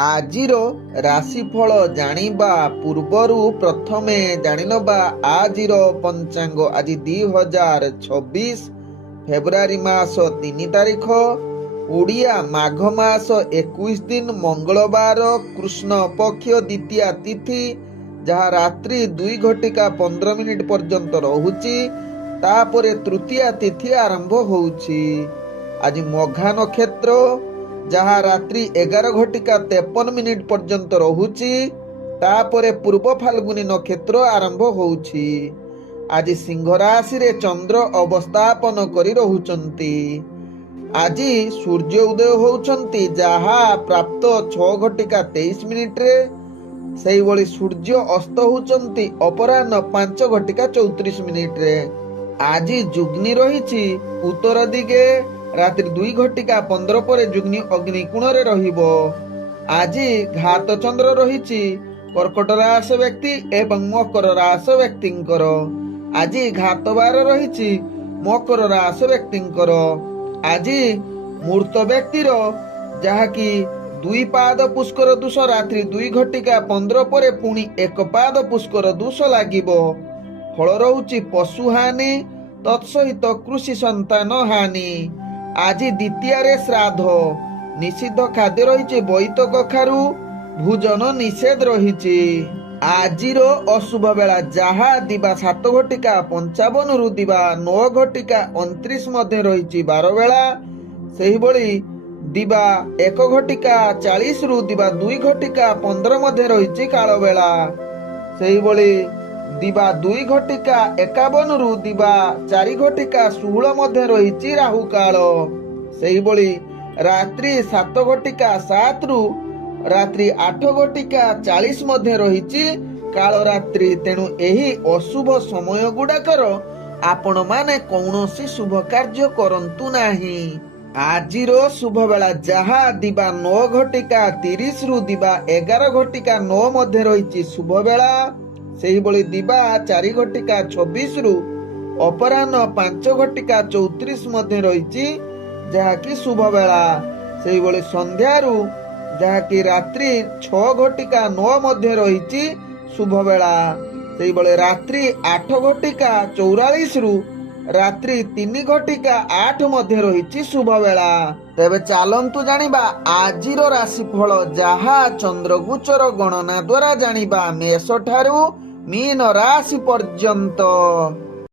ଆଜିର ରାଶିଫଳ ଜାଣିବା ପୂର୍ବରୁ ପ୍ରଥମେ ଜାଣିନେବା ଆଜିର ପଞ୍ଚାଙ୍ଗ। ଆଜି 2026 ଫେବୃଆରୀ ମାସ 3 ତାରିଖ, ଓଡ଼ିଆ ମାଘ ମାସ 21 ଦିନ, ମଙ୍ଗଳବାର, କୃଷ୍ଣ ପକ୍ଷ ଦ୍ୱିତୀୟା ତିଥି, ଯାହା ରାତ୍ରି 2:15 ପର୍ଯ୍ୟନ୍ତ ରହୁଛି। ତାପରେ ତୃତୀୟା ତିଥି ଆରମ୍ଭ ହେଉଛି। ଆଜି ମଘା ନକ୍ଷତ୍ର, ଯାହା ରାତ୍ରି 11:53 ପର୍ଯ୍ୟନ୍ତ ରହୁଛି। ତାପରେ ପୂର୍ବ ଫାଲ୍ଗୁନୀ ନକ୍ଷତ୍ର ଆରମ୍ଭ ହେଉଛି। ଆଜି ସିଂହ ରାଶିରେ ଚନ୍ଦ୍ର ଅବସ୍ଥାପନ କରି ରହୁଛନ୍ତି। ଆଜି ସୂର୍ଯ୍ୟ ଉଦୟ ହେଉଛନ୍ତି, ଯାହା ପ୍ରାପ୍ତ 6:23। ସେହିଭଳି ସୂର୍ଯ୍ୟ ଅସ୍ତ ହେଉଛନ୍ତି ଅପରାହ୍ନ 5:34। ଆଜି ଯୁଗ୍ନି ରହିଛି ଉତ୍ତର ଦିଗେ, ରାତ୍ରି 2:15 ପରେ ଯୁଗ୍ନି ଅଗ୍ନି କୋଣରେ ରହିବ। ଆଜି ଘାତ ଚନ୍ଦ୍ର ରହିଛି କର୍କଟ ରାଶି ବ୍ୟକ୍ତି ଏବଂ ମକର ରାଶି ବ୍ୟକ୍ତିଙ୍କର। ଆଜି ଘାତ ବାର ରହିଛି ମକର ରାଶି ବ୍ୟକ୍ତିଙ୍କର। ଆଜି ମୂର୍ତ୍ତ ବ୍ୟକ୍ତିର, ଯାହାକି 2 ପାଦ ପୁଷ୍କର ଦୋଷ, ରାତ୍ରି 2:15 ପରେ ପୁଣି 1 ପାଦ ପୁଷ୍କର ଦୋଷ ଲାଗିବ। ଫଳ ରହୁଛି ପଶୁ ହାନି, ତତ୍ସହିତ କୃଷି ସନ୍ତାନ ହାନି। ଆଜି ଦ୍ୱିତୀୟାରେ ଶ୍ରାଦ୍ଧ, ନିଷିଦ୍ଧ ଖାଦ୍ୟ ରହିଛି ବୋଇତ କଖାରୁ, ଭୋଜନ ନିଷେଧ ରହିଛି। ଆଜିର ଅଶୁଭ ବେଳା, ଯାହା ଦିବା 7:55 ଦିବା 9:29 ମଧ୍ୟ ରହିଛି ବାର ବେଳା। ସେହିଭଳି ଦିବା 1:40 ଦିବା 2:15 ମଧ୍ୟ ରହିଛି କାଳ ବେଳା। ସେହିଭଳି ଦିବା 2:51 ଦିବା 4:16 ମଧ୍ୟ ରହିଛି ରାହୁ କାଳ। ସେହିଭଳି ରାତ୍ରି 7:07 ରାତ୍ରି 8:40 ମଧ୍ୟ ରହିଛି କାଳ ରାତ୍ରି। ତେଣୁ ଏହି ଅଶୁଭ ସମୟ ଗୁଡାକର ଆପଣମାନେ କୌଣସି ଶୁଭ କାର୍ଯ୍ୟ କରନ୍ତୁ ନାହିଁ। ଆଜିର ଶୁଭ ବେଳା, ଯାହା ଦିବା 9:30 ଦିବା 11:09 ମଧ୍ୟ ରହିଛି ଶୁଭ ବେଳା। ସେହିଭଳି ଦିବା 4:26 ଅପରାହ୍ନ 5:34 ମଧ୍ୟ ରହିଛି, ଯାହାକି ଶୁଭ ବେଳା। ସେହିଭଳି ସନ୍ଧ୍ୟାରୁ, ଯାହାକି ରାତ୍ରି 6:09 ମଧ୍ୟ ରହିଛି ଶୁଭ ବେଳା। ସେହିଭଳି ରାତ୍ରି 8:44 ରାତ୍ରି 3:08 ମଧ୍ୟ ରହିଛି ଶୁଭ ବେଳା। ତେବେ ଚାଲନ୍ତୁ ଜାଣିବା ଆଜିର ରାଶିଫଳ, ଯାହା ଚନ୍ଦ୍ରଗୋଚର ଗଣନା ଦ୍ୱାରା ଜାଣିବା। ମେଷ ଠାରୁ ମୀନ ରାଶି ପର୍ଯ୍ୟନ୍ତ।